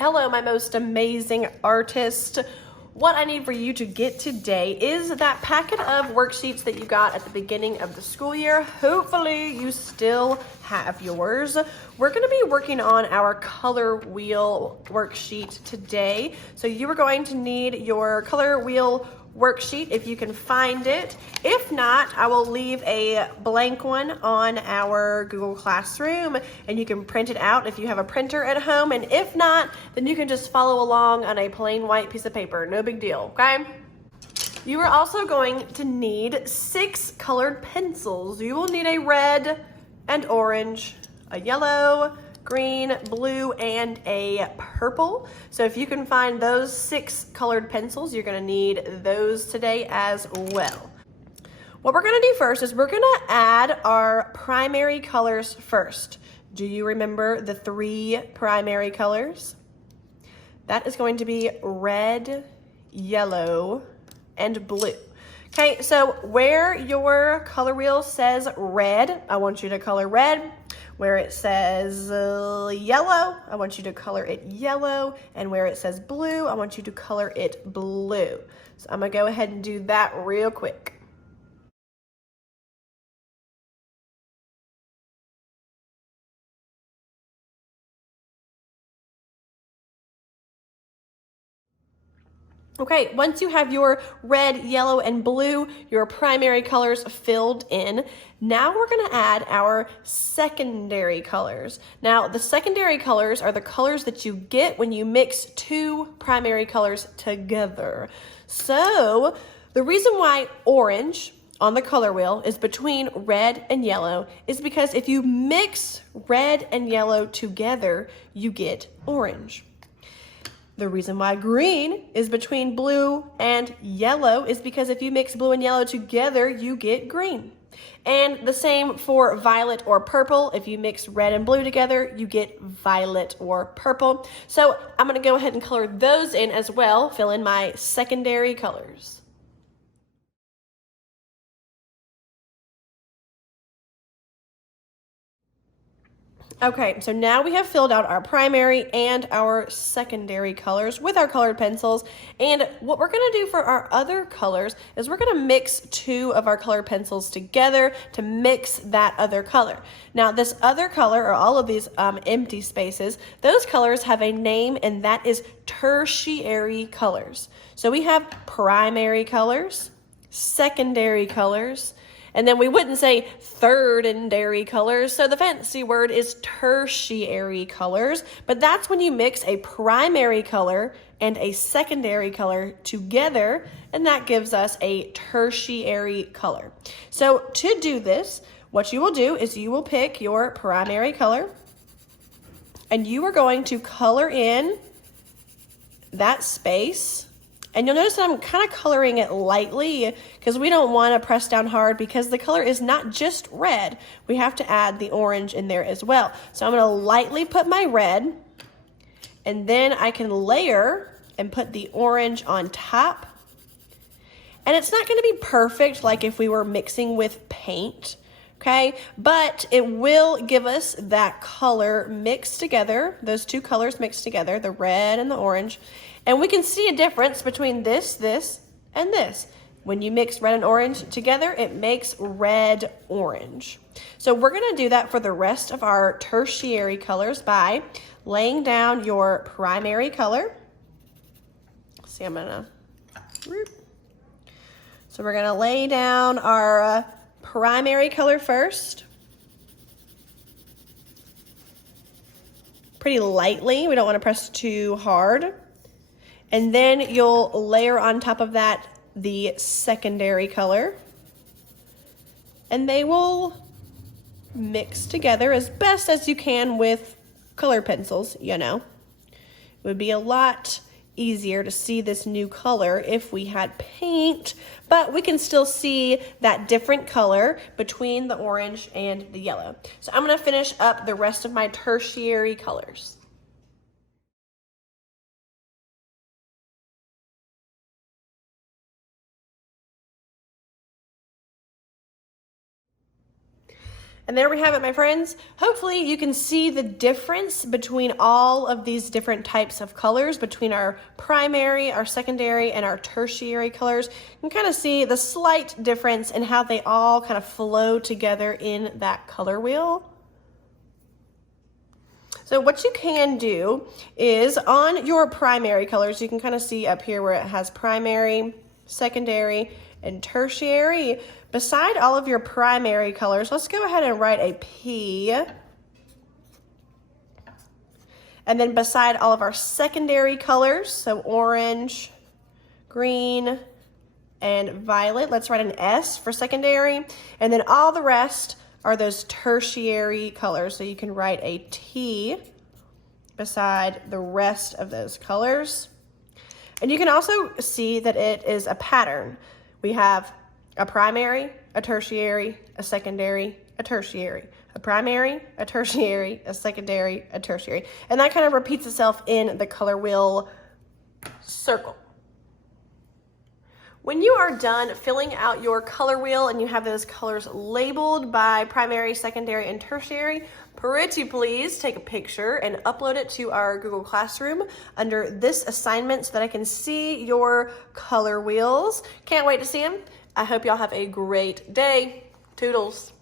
Hello, my most amazing artist. What I need for you to get today is that packet of worksheets that you got at the beginning of the school year. Hopefully you still have yours. We're going to be working on our color wheel worksheet today. So you are going to need your color wheel worksheet if you can find it. If not, I will leave a blank one on our Google Classroom and you can print it out if you have a printer at home, and if not, then you can just follow along on a plain white piece of paper. No big deal, okay? You are also going to need 6 colored pencils. You will need a red and orange, a yellow, green, blue, and a purple. So if you can find those 6 colored pencils, you're gonna need those today as well. What we're gonna do first is we're gonna add our primary colors first. Do you remember the 3 primary colors? That is going to be red, yellow, and blue. Okay, so where your color wheel says red, I want you to color red. Where it says yellow, I want you to color it yellow. And where it says blue, I want you to color it blue. So I'm gonna go ahead and do that real quick. Okay, once you have your red, yellow, and blue, your primary colors filled in, now we're gonna add our secondary colors. Now, the secondary colors are the colors that you get when you mix 2 primary colors together. So, the reason why orange on the color wheel is between red and yellow is because if you mix red and yellow together, you get orange. The reason why green is between blue and yellow is because if you mix blue and yellow together, you get green. And the same for violet or purple. If you mix red and blue together, you get violet or purple. So I'm gonna go ahead and color those in as well, fill in my secondary colors. Okay, so now we have filled out our primary and our secondary colors with our colored pencils. And what we're gonna do for our other colors is we're gonna mix 2 of our colored pencils together to mix that other color. Now this other color, or all of these empty spaces, those colors have a name, and that is tertiary colors. So we have primary colors, secondary colors, and then we wouldn't say third-and-dairy colors, so the fancy word is tertiary colors, but that's when you mix a primary color and a secondary color together, and that gives us a tertiary color. So to do this, what you will do is you will pick your primary color, and you are going to color in that space. And you'll notice that I'm kind of coloring it lightly because we don't want to press down hard because the color is not just red. We have to add the orange in there as well. So I'm going to lightly put my red, and then I can layer and put the orange on top. And it's not going to be perfect like if we were mixing with paint, okay? But it will give us that color mixed together, those 2 colors mixed together, the red and the orange. And we can see a difference between this, and this. When you mix red and orange together, it makes red-orange. So we're gonna do that for the rest of our tertiary colors by laying down your primary color. See, I'm gonna, so we're gonna lay down our primary color first. Pretty lightly, we don't wanna press too hard. And then you'll layer on top of that the secondary color. And they will mix together as best as you can with colored pencils, you know. It would be a lot easier to see this new color if we had paint, but we can still see that different color between the orange and the yellow. So I'm gonna finish up the rest of my tertiary colors. And there we have it, my friends. Hopefully you can see the difference between all of these different types of colors, between our primary, our secondary, and our tertiary colors. You can kind of see the slight difference in how they all kind of flow together in that color wheel. So what you can do is on your primary colors, you can kind of see up here where it has primary, secondary, and tertiary. Beside all of your primary colors, let's go ahead and write a P. And then beside all of our secondary colors, so orange, green, and violet, let's write an S for secondary. And then all the rest are those tertiary colors. So you can write a T beside the rest of those colors. And you can also see that it is a pattern. We have a primary, a tertiary, a secondary, a tertiary, a primary, a tertiary, a secondary, a tertiary. And that kind of repeats itself in the color wheel circle. When you are done filling out your color wheel and you have those colors labeled by primary, secondary, and tertiary, pretty please take a picture and upload it to our Google Classroom under this assignment so that I can see your color wheels. Can't wait to see them. I hope y'all have a great day. Toodles.